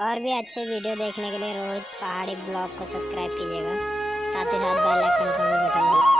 और भी अच्छे वीडियो देखने के लिए रोहित पहाड़ी ब्लॉग को सब्सक्राइब कीजिएगा, साथ ही साथ बेल आइकन का भी बटन दबाइए।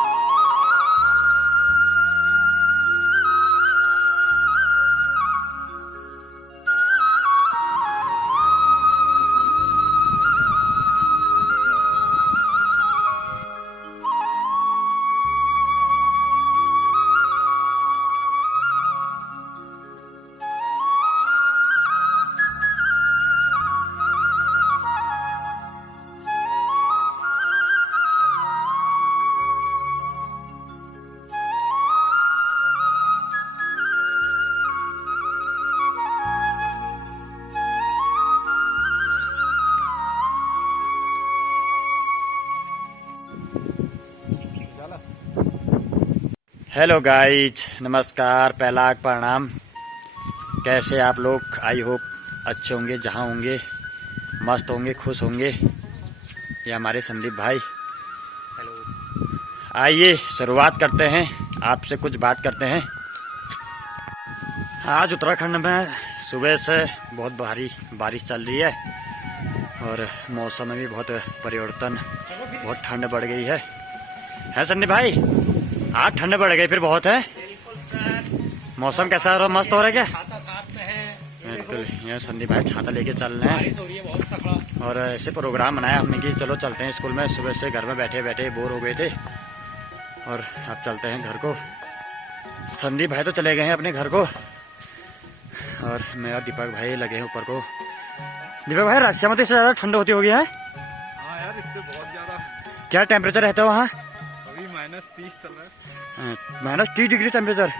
हेलो गाइज, नमस्कार, पहला प्रणाम। कैसे आप लोग? आई होप अच्छे होंगे, जहाँ होंगे मस्त होंगे, खुश होंगे। ये हमारे संदीप भाई। हेलो। आइए शुरुआत करते हैं, आपसे कुछ बात करते हैं। आज उत्तराखंड में सुबह से बहुत भारी बारिश चल रही है और मौसम में भी बहुत परिवर्तन, बहुत ठंड बढ़ गई है संदीप भाई? आज ठंड बढ़ गई फिर बहुत है। मौसम कैसा है? मस्त हो रहा है क्या? बिल्कुल। ये संदीप भाई छाता लेके चल रहे हैं और ऐसे प्रोग्राम बनाया हमने कि चलो चलते हैं स्कूल में। सुबह से घर में बैठे बैठे बोर हो गए थे और अब चलते हैं घर को। संदीप भाई तो चले गए हैं अपने घर को और मैं और दीपक भाई लगे हैं ऊपर को। दीपक भाई, रशिया में तो इससे ज्यादा ठंड होती होगी है? हाँ यार, इससे बहुत ज्यादा। क्या टेम्परेचर रहता है वहाँ? अभी -30 चल रहा है। -30 डिग्री टेम्परेचर।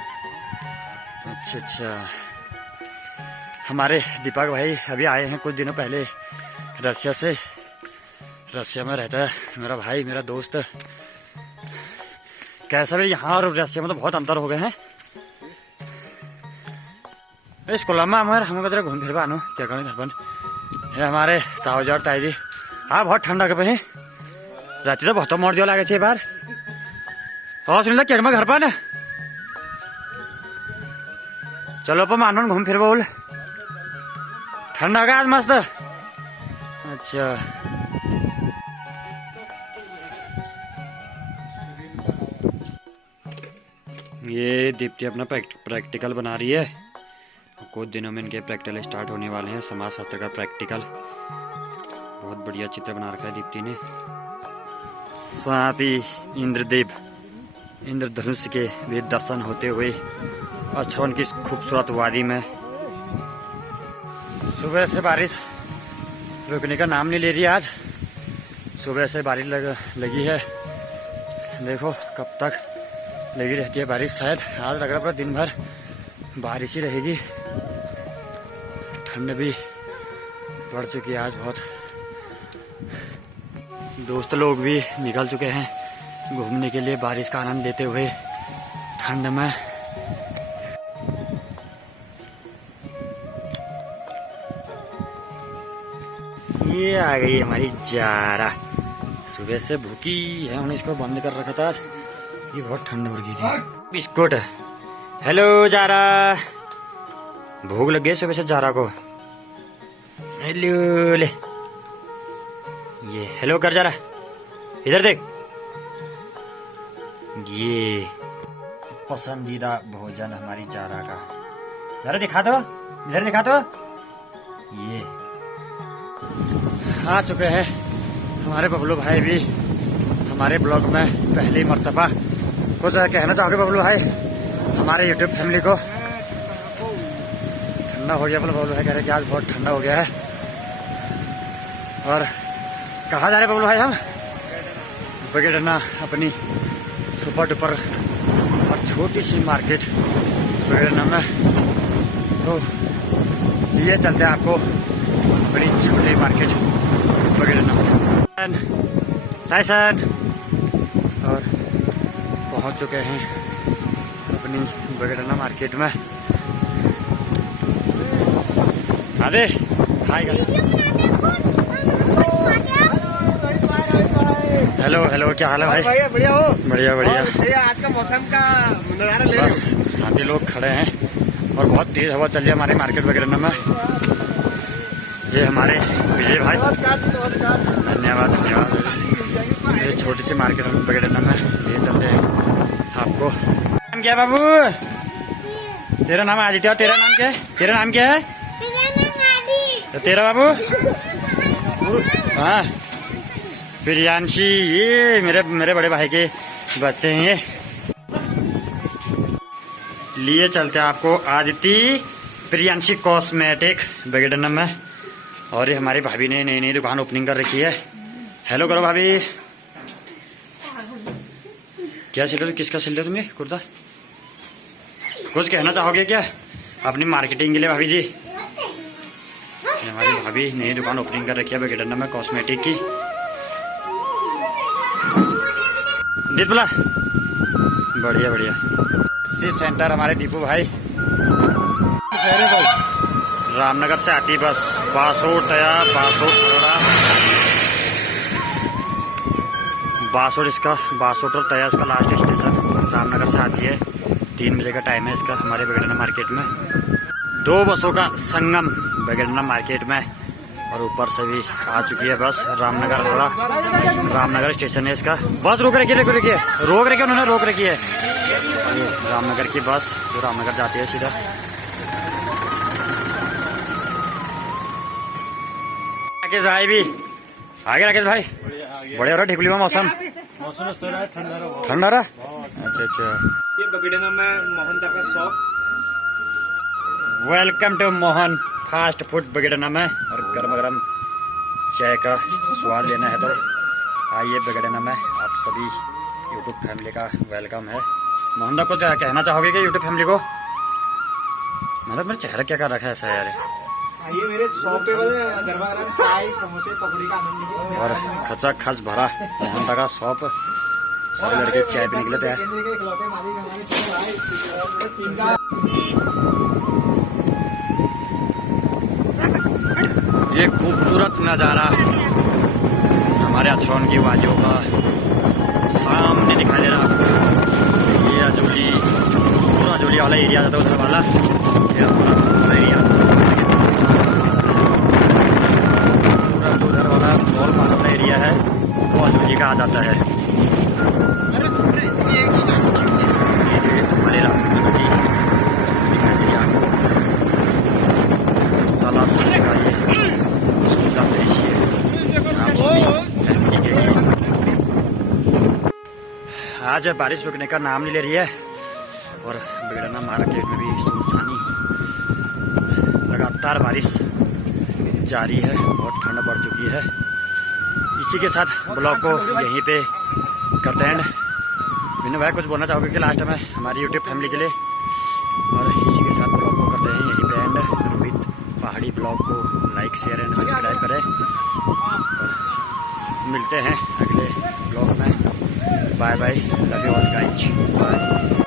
अच्छा। हमारे दीपक भाई अभी आए हैं कुछ दिनों पहले रशिया से। रशिया में रहता है मेरा भाई, मेरा दोस्त। कैसा भी यहाँ और रशिया में तो बहुत अंतर हो गए हैं। स्कूल में हमें बता घूम फिर बानो क्या करें धरपन। ये हमारे ताऊजी और ताई जी। हाँ, बहुत ठंडा के पे रात तो बहुत मोड़ दिया लगे छे बार। और सुन क्या घर पर न चलो पर मान घूम फिर बोल। ठंडा का आज मस्त। अच्छा, ये दीप्ति अपना प्रैक्टिकल बना रही है। कुछ दिनों में इनके प्रैक्टिकल स्टार्ट होने वाले हैं। समाज शास्त्र का प्रैक्टिकल। बहुत बढ़िया चित्र बना रखा है दीप्ति ने। साथ ही इंद्रधनुष के भी दर्शन होते हुए अच्छवन की खूबसूरत वादी में। सुबह से बारिश रुकने का नाम नहीं ले रही। आज सुबह से बारिश लगी है। देखो कब तक लगी रहती है बारिश। शायद आज लग रहा है दिन भर बारिश ही रहेगी। ठंड भी बढ़ चुकी है आज बहुत। दोस्त लोग भी निकल चुके हैं घूमने के लिए बारिश का आनंद लेते हुए ठंड में। ये आ गई हमारी जारा। सुबह से भूखी है, हमने इसको बंद कर रखा था। ये बहुत ठंड हो रही थी। बिस्कुट। हेलो जारा, भूख लग गई सुबह से जारा को। हेलो ले, ये हेलो कर जारा, इधर देख। ये पसंदीदा भोजन हमारी जारा का। जरा दिखा दो, इधर दिखा दो। ये आ चुके हैं हमारे बबलू भाई भी हमारे ब्लॉग में पहली मर्तबा। कुछ कहना चाहोगे बबलू भाई हमारे यूट्यूब फैमिली को? ठंडा हो गया बबलू भाई कह रहे कि आज बहुत ठंडा हो गया है। और कहाँ जा रहे बबलू भाई हम? बगेडना, अपनी सुपर डुपर और छोटी सी मार्केट बगेडना में। तो ये चलते हैं आपको अपनी छोटी मार्केट बगेडना लाइसन। और पहुंच चुके हैं अपनी बगेडना मार्केट में। आदे हाय हेलो, क्या हाल है भाई? बढ़िया हो? बढ़िया। आज का मौसम का नजारा ले रहे हो? साथी लोग खड़े हैं और बहुत तेज हवा चल रही है हमारे मार्केट वगैरह में। ये हमारे विजय भाई, नमस्कार जी, नमस्कार। धन्यवाद धन्यवाद। ये छोटी सी मार्केट हम बगेड़ना में ले चलते हैं आपको। नाम क्या है बाबू? तेरा नाम आदित्य और तेरा नाम क्या है? तेरा नाम क्या है? तो तेरा बाबू? हाँ, प्रियांशी। ये मेरे बड़े भाई के बच्चे हैं ये। लिए चलते हैं आपको आदित्य प्रियांशी कॉस्मेटिक बगेड़ना में। और ये हमारी भाभी ने नई नई दुकान ओपनिंग कर रखी है। हेलो करो भाभी। क्या सिल रहे हो? किसका सिल रहे हो तुम ये कुर्ता? कुछ कहना चाहोगे क्या अपनी मार्केटिंग के लिए भाभी जी? ये हमारी भाभी नई दुकान ओपनिंग कर रखी है बगेड़ना में कॉस्मेटिक की। जीत बोला बढ़िया बढ़िया। सी सेंटर हमारे दीपू भाई, रामनगर से आती बस बासोट या बासोट तया, बासोट इसका बासोट और तया इसका लास्ट स्टेशन रामनगर से आती है। 3 बजे का टाइम है इसका हमारे बगेड़ना मार्केट में। 2 बसों का संगम बगेड़ना मार्केट में। और ऊपर से भी आ चुकी है बस रामनगर थोड़ा, रामनगर स्टेशन है इसका। बस रोक रखी है उन्होंने रोक रखी है। ये रामनगर की बस जो रामनगर जाती है सीधा। राकेश भाई भी आगे। राकेश भाई बढ़िया हो रहा ढिकुली में मौसम ठंडा रहा। अच्छा ये बगेड़ना में मोहन दा का shop. Welcome to Mohan fast food बगेड़ना में। और गर्मा गर्म चाय का स्वाद लेना है तो आइए बगेड़ना में। आप सभी यूट्यूब फैमिली का वेलकम है। मोहन दा को क्या कहना चाहोगे कि यूट्यूब फैमिली को? मतलब मेरा चेहरा क्या कर रखा है ऐसा यार। आइए मेरे शॉप पे गरबा गरम चाय समोसे पकौड़ी का आनंद लीजिए। और खचा खच भरा मोहन दा का शॉप। सब लड़के चाय पीने के लिए तैयार। ये खूबसूरत नज़ारा हमारे अछौन की वादियों का सामने दिखाई दे रहा है। ये अजोली, पूरा अजोली वाला एरिया जाता है उधर वाला। ये पूरा एरिया पूरा जो उधर वाला मॉल वाला एरिया है वो अजोली का आ जाता है। ये जो हमारे रामनगर नदी दिखाई दे रही है आपको। तालाब से का ये सुंदर दृश्य आप सभी फैमिली के लिए। आज बारिश रुकने का नाम नहीं ले रही है और बगेड़ना मार्केट में भी सुनसानी, लगातार बारिश जारी है। बहुत ठंड बढ़ चुकी है। इसी के साथ ब्लॉग को यहीं पे करते हैं। विनू भाई कुछ बोलना चाहोगे कि लास्ट में हमारी यूट्यूब फैमिली के लिए? और इसी के साथ ब्लॉग को करते हैं यहीं पे एंड। रोहित पहाड़ी ब्लॉग को लाइक शेयर एंड सब्सक्राइब करें। और मिलते हैं अगले ब्लॉग में। Bye bye, love you all guys, bye.